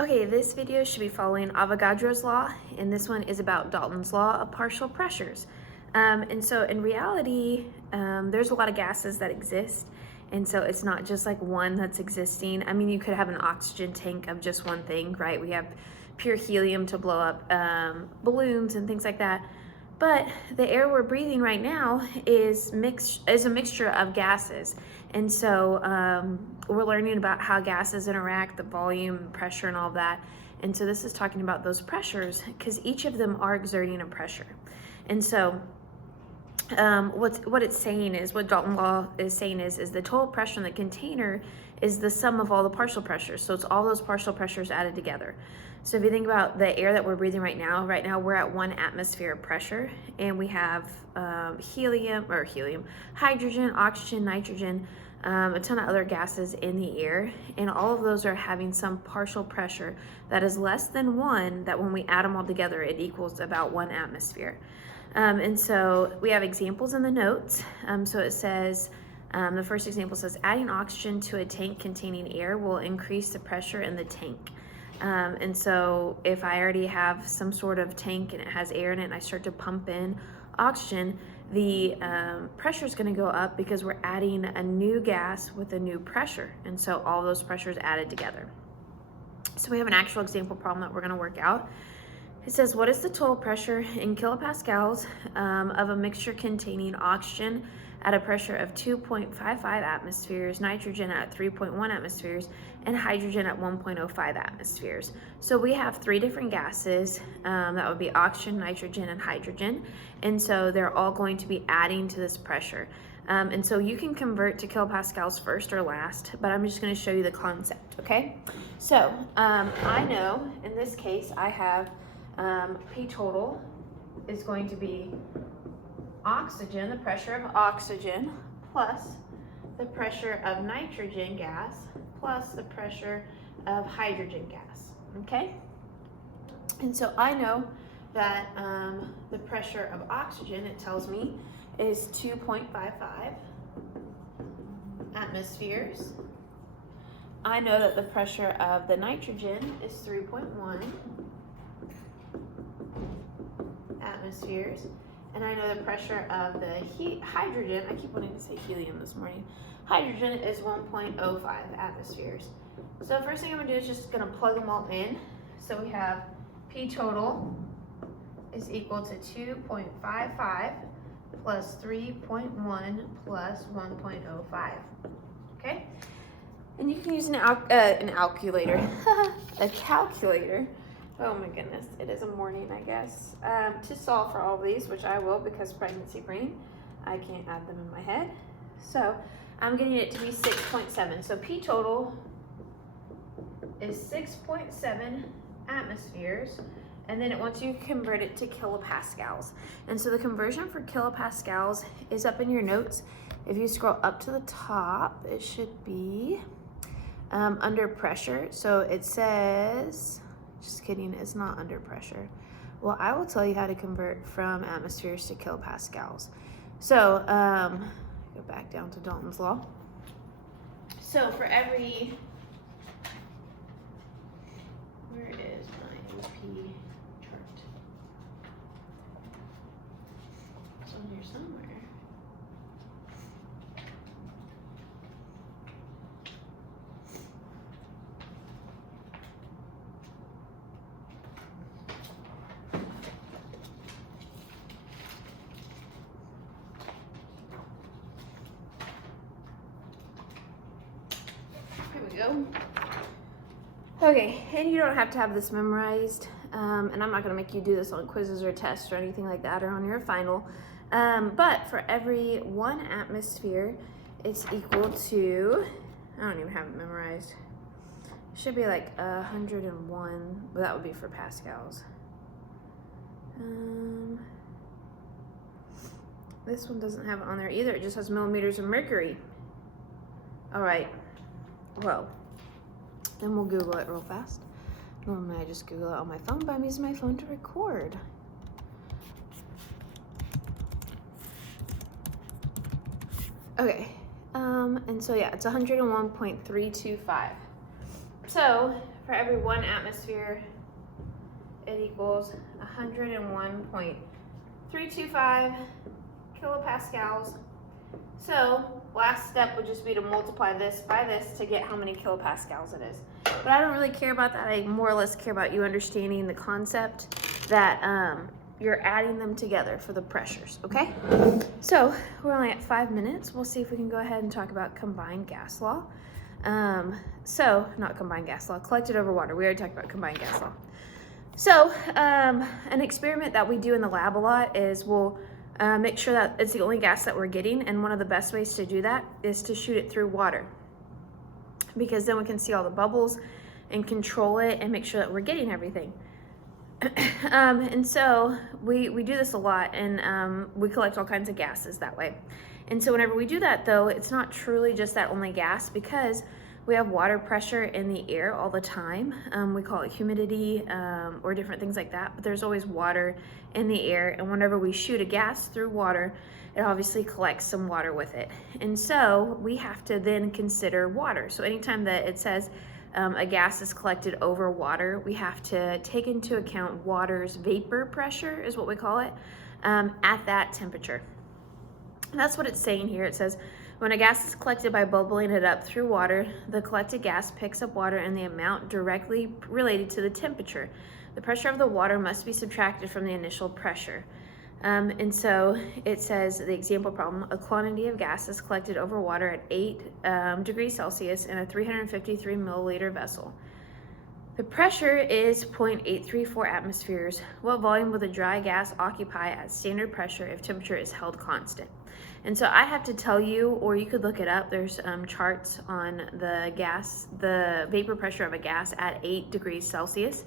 Okay, this video should be following Avogadro's law, and this one is about Dalton's law of partial pressures. And so in reality, there's a lot of gases that exist, and so it's not just like one that's existing. I mean, you could have an oxygen tank of just one thing, right? We have pure helium to blow up balloons and things like that. But the air we're breathing right now is a mixture of gases. And so we're learning about how gases interact, the volume, pressure, and all of that. And so this is talking about those pressures because each of them are exerting a pressure. And so what it's saying is, what Dalton law is saying is the total pressure in the container is the sum of all the partial pressures. So it's all those partial pressures added together. So if you think about the air that we're breathing right now we're at 1 atmosphere of pressure, and we have helium, hydrogen, oxygen, nitrogen, a ton of other gases in the air, and all of those are having some partial pressure that is less than 1, that when we add them all together, it equals about 1 atmosphere. And so we have examples in the notes. So it says, the first example says, adding oxygen to a tank containing air will increase the pressure in the tank. And so if I already have some sort of tank and it has air in it and I start to pump in oxygen, the pressure is going to go up because we're adding a new gas with a new pressure. And so all those pressures added together. So we have an actual example problem that we're going to work out. It says, what is the total pressure in kilopascals of a mixture containing oxygen at a pressure of 2.55 atmospheres, nitrogen at 3.1 atmospheres, and hydrogen at 1.05 atmospheres? So we have 3 different gases, that would be oxygen, nitrogen, and hydrogen. And so they're all going to be adding to this pressure. And so you can convert to kilopascals first or last, but I'm just going to show you the concept, okay? So I know in this case I have P total is going to be oxygen, the pressure of oxygen, plus the pressure of nitrogen gas, plus the pressure of hydrogen gas, okay? And so I know that the pressure of oxygen, it tells me, is 2.55 atmospheres. I know that the pressure of the nitrogen is 3.1 atmospheres, and I know the pressure of the hydrogen, I keep wanting to say helium this morning, hydrogen is 1.05 atmospheres. So first thing I'm going to do is just going to plug them all in. So we have P total is equal to 2.55 plus 3.1 plus 1.05, okay? And you can use an calculator, a calculator. Oh my goodness, it is a morning, I guess, to solve for all of these, which I will because pregnancy brain, I can't add them in my head. So I'm getting it to be 6.7. So P total is 6.7 atmospheres, and then it wants you to convert it to kilopascals. And so the conversion for kilopascals is up in your notes. If you scroll up to the top, it should be under pressure. So it says, just kidding, it's not under pressure. Well, I will tell you how to convert from atmospheres to kilopascals. So go back down to Dalton's law. So for every, where is my AP chart? It's on here somewhere. Go. Okay, and you don't have to have this memorized, and I'm not going to make you do this on quizzes or tests or anything like that or on your final, but for every 1 atmosphere, it's equal to, I don't even have it memorized, it should be like 101, but that would be for pascals. This one doesn't have it on there either, it just has millimeters of mercury. All right. Well, then we'll Google it real fast. Normally I just Google it on my phone, but I'm using my phone to record. Okay, and so yeah, it's 101.325. So for every 1 atmosphere, it equals 101.325 kilopascals. So last step would just be to multiply this by this to get how many kilopascals it is. But I don't really care about that. I more or less care about you understanding the concept that you're adding them together for the pressures, okay? So we're only at 5 minutes. We'll see if we can go ahead and talk about combined gas law. Not combined gas law, collected over water. We already talked about combined gas law. So an experiment that we do in the lab a lot is we'll make sure that it's the only gas that we're getting, and one of the best ways to do that is to shoot it through water, because then we can see all the bubbles and control it and make sure that we're getting everything. And so we do this a lot, and we collect all kinds of gases that way. And so whenever we do that, though, it's not truly just that only gas, because we have water pressure in the air all the time. We call it humidity or different things like that, but there's always water in the air, and whenever we shoot a gas through water, it obviously collects some water with it. And so we have to then consider water. So anytime that it says a gas is collected over water, we have to take into account water's vapor pressure, is what we call it, at that temperature. And that's what it's saying here. It says, when a gas is collected by bubbling it up through water, the collected gas picks up water in the amount directly related to the temperature. The pressure of the water must be subtracted from the initial pressure. And so it says, the example problem, a quantity of gas is collected over water at 8 degrees Celsius in a 353 milliliter vessel. The pressure is 0.834 atmospheres. What volume will the dry gas occupy at standard pressure if temperature is held constant? And so I have to tell you, or you could look it up, there's charts on the vapor pressure of a gas at 8 degrees Celsius.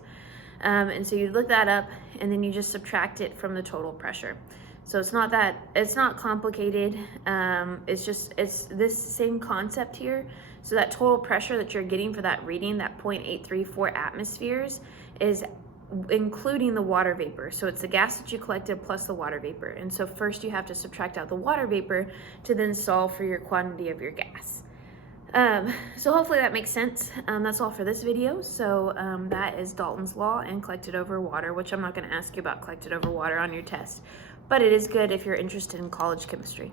And so you look that up, and then you just subtract it from the total pressure. So it's not complicated. It's this same concept here. So that total pressure that you're getting for that reading, that 0.834 atmospheres, is including the water vapor. So it's the gas that you collected plus the water vapor. And so first you have to subtract out the water vapor to then solve for your quantity of your gas. So hopefully that makes sense. That's all for this video. So that is Dalton's law and collected over water, which I'm not going to ask you about collected over water on your test, but it is good if you're interested in college chemistry.